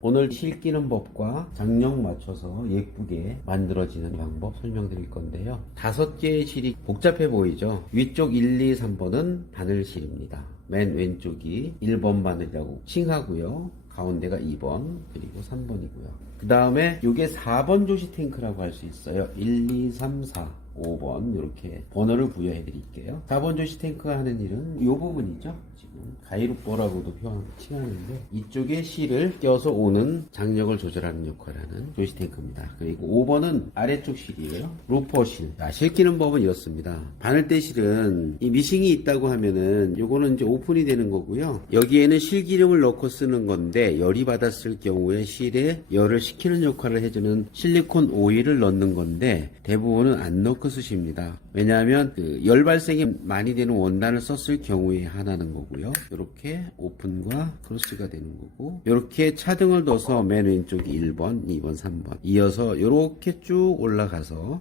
오늘 실 끼는 법과 장력 맞춰서 예쁘게 만들어지는 방법 설명드릴 건데요. 5개의 실이 복잡해 보이죠? 위쪽 1, 2, 3번은 바늘실입니다. 맨 왼쪽이 1번 바늘이라고 칭하고요. 가운데가 2번 그리고 3번이고요. 그 다음에 이게 4번 조시 탱크라고 할 수 있어요. 1, 2, 3, 4, 5번 이렇게 번호를 부여해 드릴게요. 4번 조시 탱크가 하는 일은 이 부분이죠. 지금 가이루뽀라고도 칭하는데 이쪽에 실을 껴서 오는 장력을 조절하는 역할을 하는 조시 탱크입니다. 그리고 5번은 아래쪽 실이에요. 루퍼 실. 실 끼는 법은 이렇습니다. 바늘대 실은 이 미싱이 있다고 하면은 요거는 이제 오픈이 되는 거고요. 여기에는 실기름을 넣고 쓰는 건데 열이 받았을 경우에 실에 열을 식히는 역할을 해주는 실리콘 오일을 넣는 건데 대부분은 안 넣고 쓰십니다. 왜냐하면 열 발생이 많이 되는 원단을 썼을 경우에 하나는 거고요. 이렇게 오픈과 크로스가 되는 거고 이렇게 차등을 넣어서 맨 왼쪽이 1번, 2번, 3번 이어서 이렇게 쭉 올라가서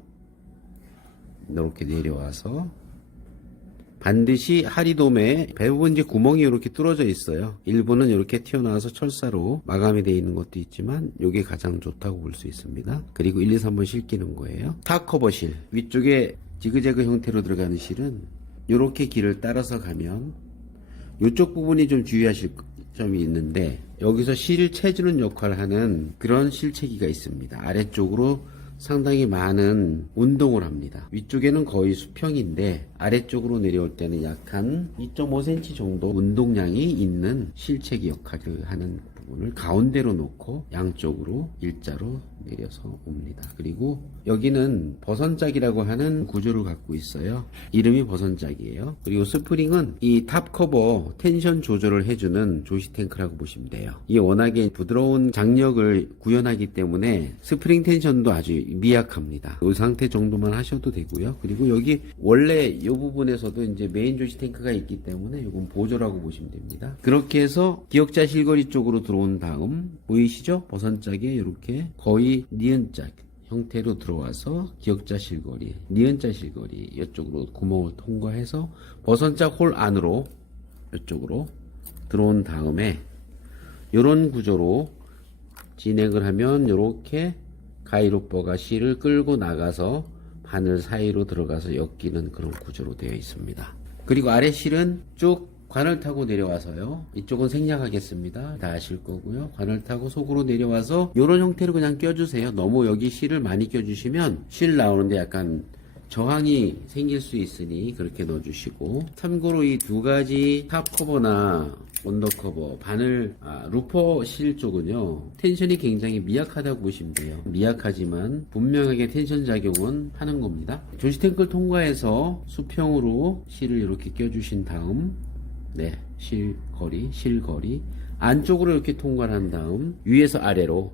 이렇게 내려와서 반드시 하리돔에 대부분 이제 구멍이 이렇게 뚫어져 있어요. 일부는 이렇게 튀어나와서 철사로 마감이 되어 있는 것도 있지만 이게 가장 좋다고 볼 수 있습니다. 그리고 1, 2, 3번 실 끼는 거예요. 탑커버 실 위쪽에 지그재그 형태로 들어가는 실은 이렇게 길을 따라서 가면 이쪽 부분이 좀 주의하실 점이 있는데 여기서 실을 채주는 역할을 하는 그런 실체기가 있습니다. 아래쪽으로 상당히 많은 운동을 합니다. 위쪽에는 거의 수평인데 아래쪽으로 내려올 때는 약 한 2.5cm 정도 운동량이 있는 실체기 역할을 하는 부분을 가운데로 놓고 양쪽으로 일자로 내려서 옵니다. 그리고 여기는 버선짝이라고 하는 구조를 갖고 있어요. 이름이 버선짝이에요. 그리고 스프링은 이 탑 커버 텐션 조절을 해주는 조시 탱크라고 보시면 돼요. 이게 워낙에 부드러운 장력을 구현하기 때문에 스프링 텐션도 아주 미약합니다. 이 상태 정도만 하셔도 되고요. 그리고 여기 원래 이 부분에서도 이제 메인 조시 탱크가 있기 때문에 이건 보조라고 보시면 됩니다. 그렇게 해서 기역자 실거리 쪽으로 들어온 다음 보이시죠? 버선짝에 이렇게 거의 니은짝 형태로 들어와서 기역자 실거리, 니은자 실거리 이쪽으로 구멍을 통과해서 버선짝 홀 안으로 이쪽으로 들어온 다음에 이런 구조로 진행을 하면 이렇게 가이로퍼가 실을 끌고 나가서 바늘 사이로 들어가서 엮이는 그런 구조로 되어 있습니다. 그리고 아래 실은 쭉 관을 타고 내려와서요. 이쪽은 생략하겠습니다. 다 아실 거고요. 관을 타고 속으로 내려와서 이런 형태로 그냥 껴주세요. 너무 여기 실을 많이 껴주시면 실 나오는데 약간 저항이 생길 수 있으니 그렇게 넣어주시고 참고로 이 두 가지 탑 커버나 언더 커버, 바늘, 루퍼 실 쪽은요 텐션이 굉장히 미약하다고 보시면 돼요. 미약하지만 분명하게 텐션 작용은 하는 겁니다. 조시 탱크를 통과해서 수평으로 실을 이렇게 껴주신 다음 실거리 안쪽으로 이렇게 통과를 한 다음 위에서 아래로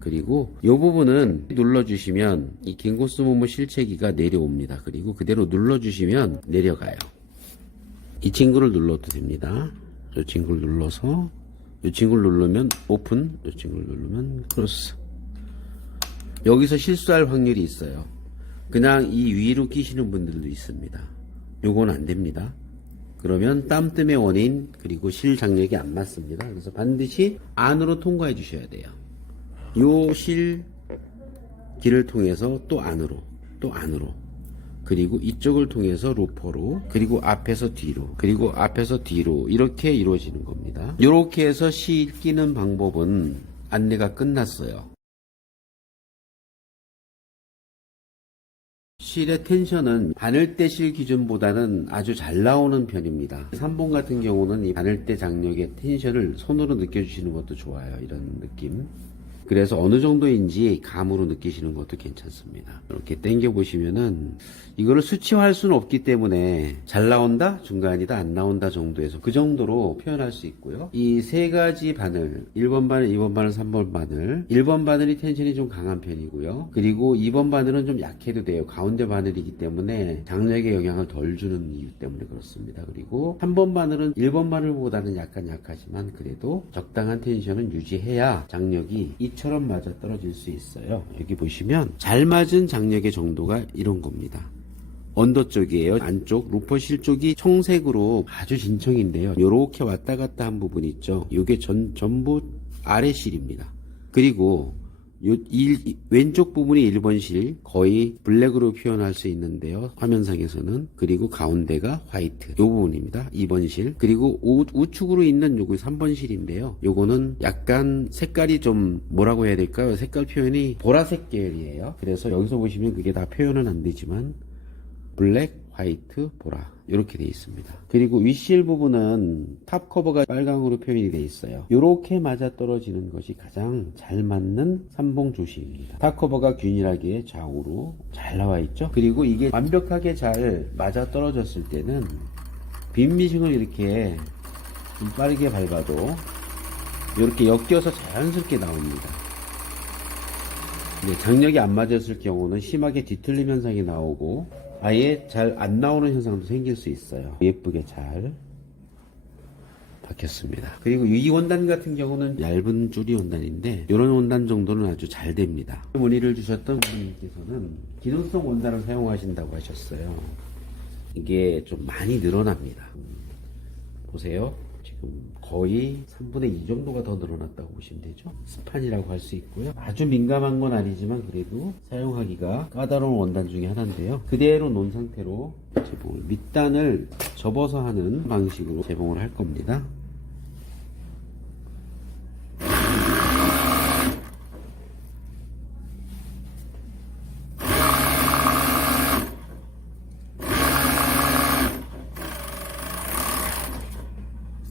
그리고 이 부분은 눌러주시면 이 긴고스모모 실체기가 내려옵니다. 그리고 그대로 눌러주시면 내려가요. 이 친구를 눌러도 됩니다. 이 친구를 눌러서 이 친구를 누르면 오픈, 이 친구를 누르면 크로스. 여기서 실수할 확률이 있어요. 그냥 이 위로 끼시는 분들도 있습니다. 요건 안 됩니다. 그러면 땀뜸의 원인 그리고 실 장력이 안 맞습니다. 그래서 반드시 안으로 통과해 주셔야 돼요. 요 실 길을 통해서 또 안으로 그리고 이쪽을 통해서 루퍼로 그리고 앞에서 뒤로 이렇게 이루어지는 겁니다. 이렇게 해서 실 끼는 방법은 안내가 끝났어요. 실의 텐션은 바늘대 실 기준보다는 아주 잘 나오는 편입니다. 3번 같은 경우는 이 바늘대 장력의 텐션을 손으로 느껴주시는 것도 좋아요. 이런 느낌. 그래서 어느 정도인지 감으로 느끼시는 것도 괜찮습니다. 이렇게 당겨 보시면은 이거를 수치화할 수는 없기 때문에 잘 나온다, 중간이다, 안 나온다 정도에서 그 정도로 표현할 수 있고요. 이 세 가지 바늘, 1번 바늘, 2번 바늘, 3번 바늘. 1번 바늘이 텐션이 좀 강한 편이고요. 그리고 2번 바늘은 좀 약해도 돼요. 가운데 바늘이기 때문에 장력에 영향을 덜 주는 이유 때문에 그렇습니다. 그리고 3번 바늘은 1번 바늘보다는 약간 약하지만 그래도 적당한 텐션은 유지해야 장력이 이처럼 맞아 떨어질 수 있어요. 여기 보시면 잘 맞은 장력의 정도가 이런 겁니다. 언더 쪽이에요. 안쪽 루퍼실 쪽이 청색으로 아주 진청인데요. 요렇게 왔다 갔다 한 부분 있죠. 요게 전부 아래 실입니다. 그리고 왼쪽 부분이 1번 실, 거의 블랙으로 표현할 수 있는데요. 화면상에서는. 그리고 가운데가 화이트. 요 부분입니다. 2번 실. 그리고 우측으로 있는 요거 3번 실인데요. 요거는 약간 색깔이 좀 뭐라고 해야 될까요? 색깔 표현이 보라색 계열이에요. 그래서 여기서 보시면 그게 다 표현은 안 되지만 블랙, 화이트, 보라 이렇게 되어 있습니다. 그리고 윗실 부분은 탑 커버가 빨강으로 표현이 되어 있어요. 이렇게 맞아 떨어지는 것이 가장 잘 맞는 삼봉 조시입니다. 탑 커버가 균일하게 좌우로 잘 나와 있죠. 그리고 이게 완벽하게 잘 맞아 떨어졌을 때는 빈 미싱을 이렇게 좀 빠르게 밟아도 이렇게 엮여서 자연스럽게 나옵니다. 장력이 안 맞았을 경우는 심하게 뒤틀림 현상이 나오고 아예 잘 안 나오는 현상도 생길 수 있어요. 예쁘게 잘 박혔습니다. 그리고 이 원단 같은 경우는 얇은 줄이 원단인데 이런 원단 정도는 아주 잘 됩니다. 문의를 주셨던 분께서는 기능성 원단을 사용하신다고 하셨어요. 이게 좀 많이 늘어납니다. 보세요. 지금 거의 3분의 2 정도가 더 늘어났다고 보시면 되죠. 스판이라고 할 수 있고요. 아주 민감한 건 아니지만 그래도 사용하기가 까다로운 원단 중에 하나인데요. 그대로 놓은 상태로 재봉을 밑단을 접어서 하는 방식으로 재봉을 할 겁니다.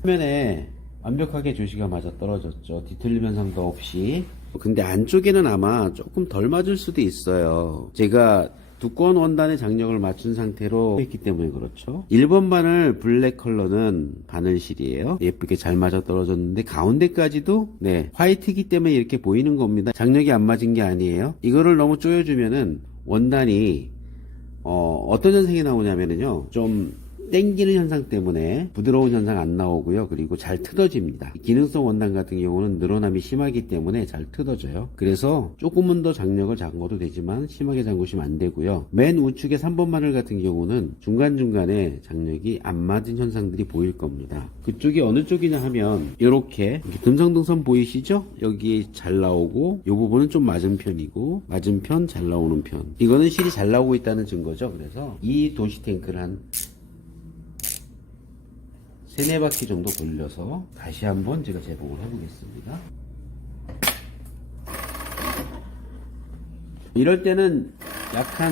화면에 완벽하게 조시가 맞아 떨어졌죠. 뒤틀림 현상도 없이. 근데 안쪽에는 아마 조금 덜 맞을 수도 있어요. 제가 두꺼운 원단의 장력을 맞춘 상태로 했기 때문에 그렇죠. 1번 바늘 블랙 컬러는 바늘실이에요. 예쁘게 잘 맞아 떨어졌는데 가운데까지도 화이트이기 때문에 이렇게 보이는 겁니다. 장력이 안 맞은 게 아니에요. 이거를 너무 조여주면은 원단이 어떤 현상이 나오냐면요. 좀 땡기는 현상 때문에 부드러운 현상 안 나오고요. 그리고 잘 뜯어집니다. 기능성 원단 같은 경우는 늘어남이 심하기 때문에 잘 뜯어져요. 그래서 조금은 더 장력을 잠궈도 되지만 심하게 잠그시면 안 되고요. 맨 우측에 3번 바늘 같은 경우는 중간중간에 장력이 안 맞은 현상들이 보일 겁니다. 그쪽이 어느 쪽이냐 하면 이렇게 듬성듬성 보이시죠? 여기 잘 나오고 이 부분은 좀 맞은 편이고 맞은편 잘 나오는 편. 이거는 실이 잘 나오고 있다는 증거죠. 그래서 이 도시 탱크를 한 3-4바퀴 정도 돌려서 다시 한번 제가 재봉을 해보겠습니다. 이럴 때는 약 한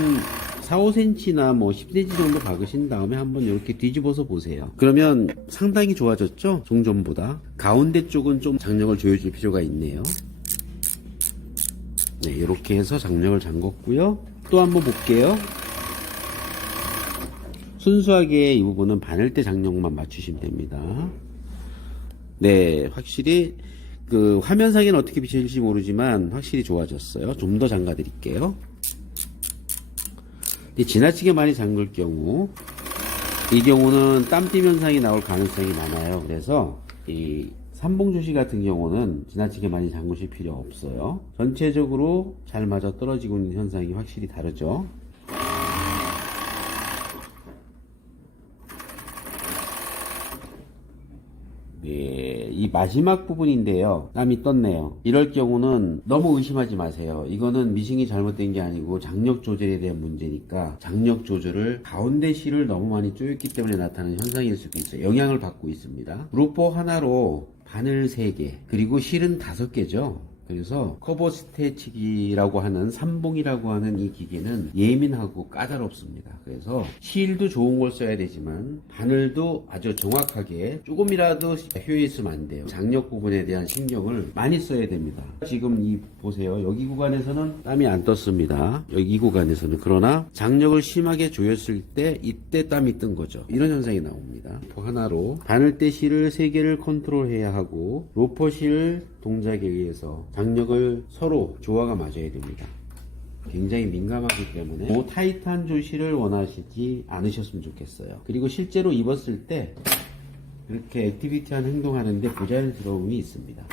4-5cm나 뭐 10cm 정도 박으신 다음에 한번 이렇게 뒤집어서 보세요. 그러면 상당히 좋아졌죠? 종전보다. 가운데 쪽은 좀 장력을 조여줄 필요가 있네요. 네, 이렇게 해서 장력을 잠궜고요. 또 한번 볼게요. 순수하게 이 부분은 바늘대 장력만 맞추시면 됩니다. 네, 확실히 그 화면상에는 어떻게 비춰질지 모르지만 확실히 좋아졌어요. 좀 더 잠가 드릴게요. 지나치게 많이 잠글 경우 이 경우는 땀띠 현상이 나올 가능성이 많아요. 그래서 이 삼봉조시 같은 경우는 지나치게 많이 잠그실 필요 없어요. 전체적으로 잘 맞아 떨어지고 있는 현상이 확실히 다르죠. 네, 이 마지막 부분인데요. 땀이 떴네요. 이럴 경우는 너무 의심하지 마세요. 이거는 미싱이 잘못된 게 아니고 장력 조절에 대한 문제니까 장력 조절을 가운데 실을 너무 많이 조였기 때문에 나타나는 현상일 수도 있어요. 영향을 받고 있습니다. 루퍼 하나로 바늘 3개 그리고 실은 5개죠. 그래서 커버 스테치기라고 하는 삼봉이라고 하는 이 기계는 예민하고 까다롭습니다. 그래서 실도 좋은 걸 써야 되지만 바늘도 아주 정확하게 조금이라도 효율 있으면 안 돼요. 장력 부분에 대한 신경을 많이 써야 됩니다. 지금 이 보세요. 여기 구간에서는 땀이 안 떴습니다. 여기 구간에서는. 그러나 장력을 심하게 조였을 때 이때 땀이 뜬 거죠. 이런 현상이 나옵니다. 하나로 바늘대 실을 3개를 컨트롤해야 하고 로퍼 실 동작에 의해서 장력을 서로 조화가 맞아야 됩니다. 굉장히 민감하기 때문에 타이트한 조시를 원하시지 않으셨으면 좋겠어요. 그리고 실제로 입었을 때 이렇게 액티비티한 행동하는데 부자연스러움이 있습니다.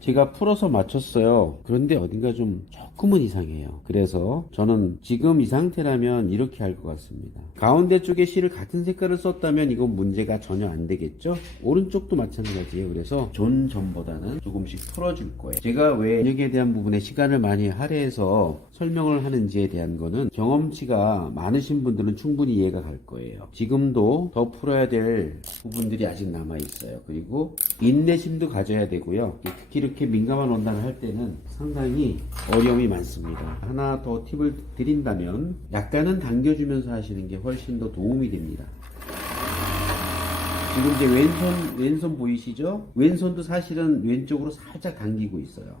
제가 풀어서 맞췄어요. 그런데 어딘가 좀 조금은 이상해요. 그래서 저는 지금 이 상태라면 이렇게 할 것 같습니다. 가운데 쪽에 실을 같은 색깔을 썼다면 이건 문제가 전혀 안 되겠죠. 오른쪽도 마찬가지예요. 그래서 전보다는 조금씩 풀어줄 거예요. 제가 왜 여기에 대한 부분에 시간을 많이 할애해서 설명을 하는지에 대한 거는 경험치가 많으신 분들은 충분히 이해가 갈 거예요. 지금도 더 풀어야 될 부분들이 아직 남아 있어요. 그리고 인내심도 가져야 되고요. 특히 이렇게 민감한 원단을 할 때는 상당히 어려움이 많습니다. 하나 더 팁을 드린다면 약간은 당겨주면서 하시는 게 훨씬 더 도움이 됩니다. 지금 이제 왼손 보이시죠? 왼손도 사실은 왼쪽으로 살짝 당기고 있어요.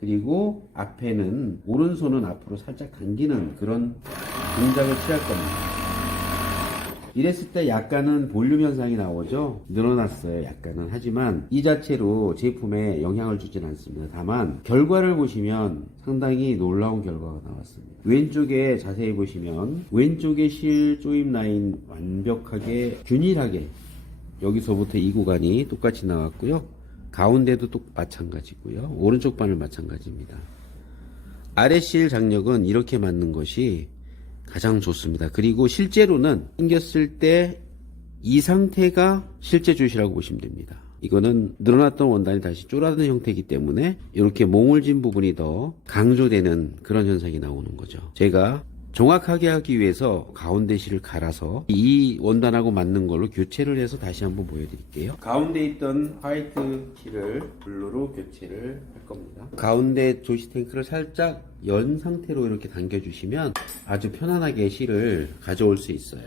그리고 앞에는 오른손은 앞으로 살짝 당기는 그런 동작을 취할 겁니다. 이랬을 때 약간은 볼륨 현상이 나오죠. 늘어났어요. 약간은. 하지만 이 자체로 제품에 영향을 주진 않습니다. 다만 결과를 보시면 상당히 놀라운 결과가 나왔습니다. 왼쪽에 자세히 보시면 왼쪽에 실 조임 라인 완벽하게 균일하게 여기서부터 이 구간이 똑같이 나왔고요. 가운데도 또 마찬가지고요. 오른쪽 바늘 마찬가지입니다. 아래 실 장력은 이렇게 맞는 것이 가장 좋습니다. 그리고 실제로는 당겼을 때 이 상태가 실제 줄 이라고 보시면 됩니다. 이거는 늘어났던 원단이 다시 쪼라드는 형태이기 때문에 이렇게 몽울진 부분이 더 강조되는 그런 현상이 나오는 거죠. 제가 정확하게 하기 위해서 가운데 실을 갈아서 이 원단하고 맞는 걸로 교체를 해서 다시 한번 보여드릴게요. 가운데 있던 화이트 실을 블루로 교체를 할 겁니다. 가운데 조시 탱크를 살짝 연 상태로 이렇게 당겨주시면 아주 편안하게 실을 가져올 수 있어요.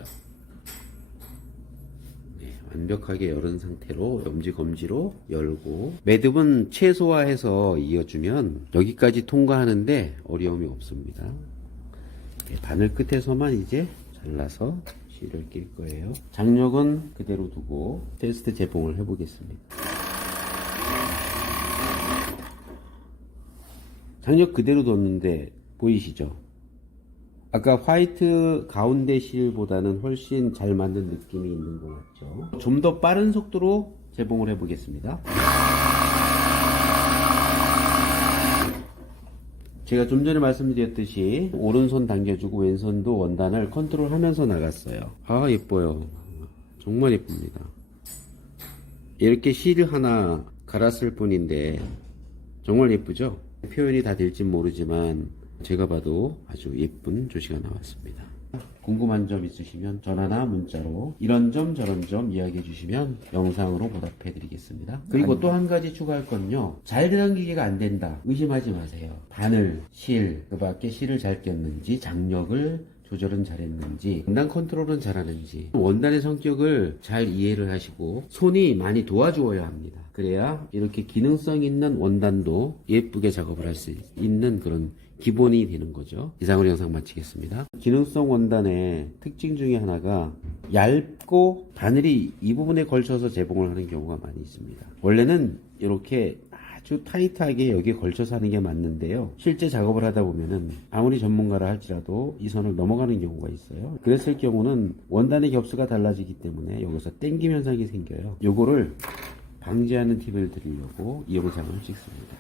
네, 완벽하게 열은 상태로 엄지검지로 열고 매듭은 최소화해서 이어주면 여기까지 통과하는데 어려움이 없습니다. 네, 바늘 끝에서만 이제 잘라서 실을 낄 거예요. 장력은 그대로 두고 테스트 재봉을 해보겠습니다. 장력 그대로 뒀는데 보이시죠? 아까 화이트 가운데 실보다는 훨씬 잘 만든 느낌이 있는 것 같죠? 좀 더 빠른 속도로 재봉을 해보겠습니다. 제가 좀 전에 말씀드렸듯이 오른손 당겨주고 왼손도 원단을 컨트롤하면서 나갔어요. 아 예뻐요. 정말 예쁩니다. 이렇게 실 하나 갈았을 뿐인데 정말 예쁘죠? 표현이 다 될진 모르지만 제가 봐도 아주 예쁜 조시가 나왔습니다. 궁금한 점 있으시면 전화나 문자로 이런 점 저런 점 이야기해 주시면 영상으로 보답해 드리겠습니다. 그리고 또 한 가지 추가할 건요. 잘 당기기가 안 된다 의심하지 마세요. 바늘, 실, 그 밖에 실을 잘 꼈는지 장력을 조절은 잘했는지 원단 컨트롤은 잘하는지 원단의 성격을 잘 이해를 하시고 손이 많이 도와주어야 합니다. 그래야 이렇게 기능성 있는 원단도 예쁘게 작업을 할 수 있는 그런 기본이 되는 거죠. 이상으로 영상 마치겠습니다. 기능성 원단의 특징 중에 하나가 얇고 바늘이 이 부분에 걸쳐서 재봉을 하는 경우가 많이 있습니다. 원래는 이렇게 아주 타이트하게 여기에 걸쳐서 하는 게 맞는데요. 실제 작업을 하다 보면은 아무리 전문가라 할지라도 이 선을 넘어가는 경우가 있어요. 그랬을 경우는 원단의 겹수가 달라지기 때문에 여기서 땡김 현상이 생겨요. 요거를 방지하는 팁을 드리려고 이 영상을 찍습니다.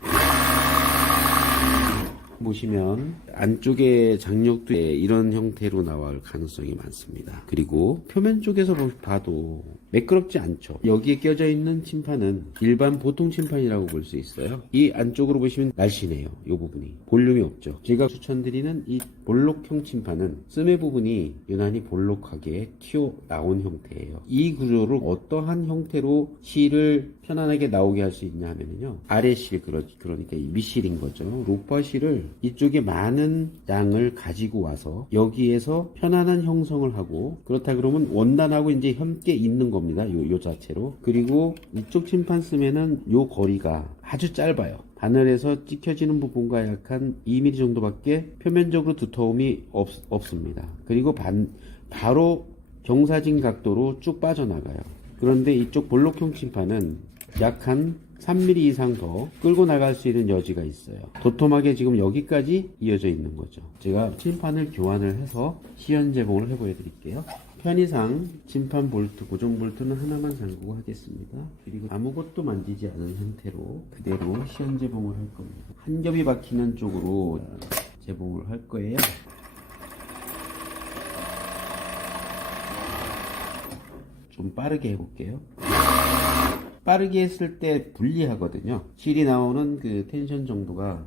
보시면 안쪽에 장력도 이런 형태로 나올 가능성이 많습니다. 그리고 표면 쪽에서 봐도 매끄럽지 않죠. 여기에 껴져 있는 침판은 일반 보통 침판이라고 볼 수 있어요. 이 안쪽으로 보시면 날씬해요. 이 부분이 볼륨이 없죠. 제가 추천드리는 이 볼록형 침판은 씀의 부분이 유난히 볼록하게 튀어나온 형태예요. 이 구조를 어떠한 형태로 실을 편안하게 나오게 할 수 있냐 하면요, 아래 실, 그러니까 이 밑실인 거죠. 로퍼 실을 이쪽에 많은 양을 가지고 와서 여기에서 편안한 형성을 하고, 그렇다 그러면 원단하고 이제 함께 있는 겁니다. 요 자체로. 그리고 이쪽 침판 쓰면은 요 거리가 아주 짧아요. 바늘에서 찍혀지는 부분과 약 한 2mm 정도밖에 표면적으로 두터움이 없습니다. 그리고 바로 경사진 각도로 쭉 빠져나가요. 그런데 이쪽 볼록형 침판은 약 한 3mm 이상 더 끌고 나갈 수 있는 여지가 있어요. 도톰하게 지금 여기까지 이어져 있는 거죠. 제가 침판을 교환을 해서 시연 재봉을 해 보여드릴게요. 편의상 침판 볼트, 고정 볼트는 하나만 잠그고 하겠습니다. 그리고 아무것도 만지지 않은 상태로 그대로 시연 재봉을 할 겁니다. 한 겹이 박히는 쪽으로 재봉을 할 거예요. 좀 빠르게 해볼게요. 빠르게 했을 때 불리하거든요. 실이 나오는 그 텐션 정도가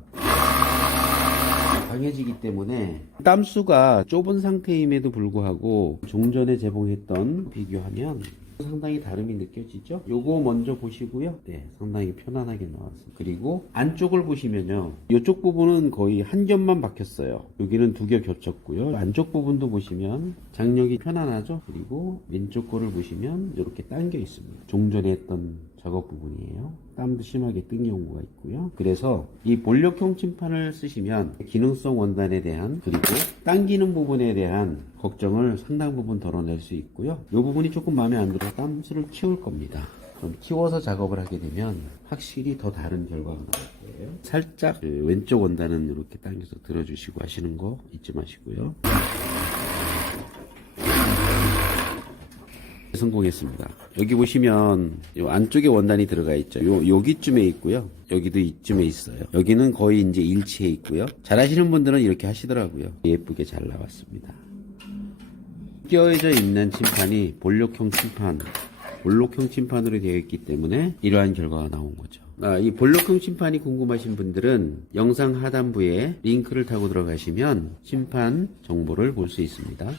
강해지기 때문에 땀수가 좁은 상태임에도 불구하고 종전에 재봉했던 비교하면 상당히 다름이 느껴지죠? 요거 먼저 보시고요. 네, 상당히 편안하게 나왔습니다. 그리고 안쪽을 보시면요. 이쪽 부분은 거의 한 겹만 박혔어요. 여기는 두 겹 겹쳤고요. 안쪽 부분도 보시면 장력이 편안하죠? 그리고 왼쪽 거를 보시면 이렇게 당겨 있습니다. 종전에 했던 작업 부분이에요. 땀도 심하게 뜬 경우가 있고요. 그래서 이 본력형 침판을 쓰시면 기능성 원단에 대한 그리고 당기는 부분에 대한 걱정을 상당 부분 덜어낼 수 있고요. 이 부분이 조금 마음에 안 들어 땀수를 키울 겁니다. 좀 키워서 작업을 하게 되면 확실히 더 다른 결과가 나올 거예요. 살짝 그 왼쪽 원단은 이렇게 당겨서 들어주시고 하시는 거 잊지 마시고요. 성공했습니다. 여기 보시면 요 안쪽에 원단이 들어가 있죠. 여기쯤에 있고요. 여기도 이쯤에 있어요. 여기는 거의 이제 일치해 있고요. 잘 하시는 분들은 이렇게 하시더라고요. 예쁘게 잘 나왔습니다. 끼어져 있는 침판이 볼록형 침판, 볼록형 침판으로 되어 있기 때문에 이러한 결과가 나온 거죠. 이 볼록형 침판이 궁금하신 분들은 영상 하단부에 링크를 타고 들어가시면 침판 정보를 볼 수 있습니다.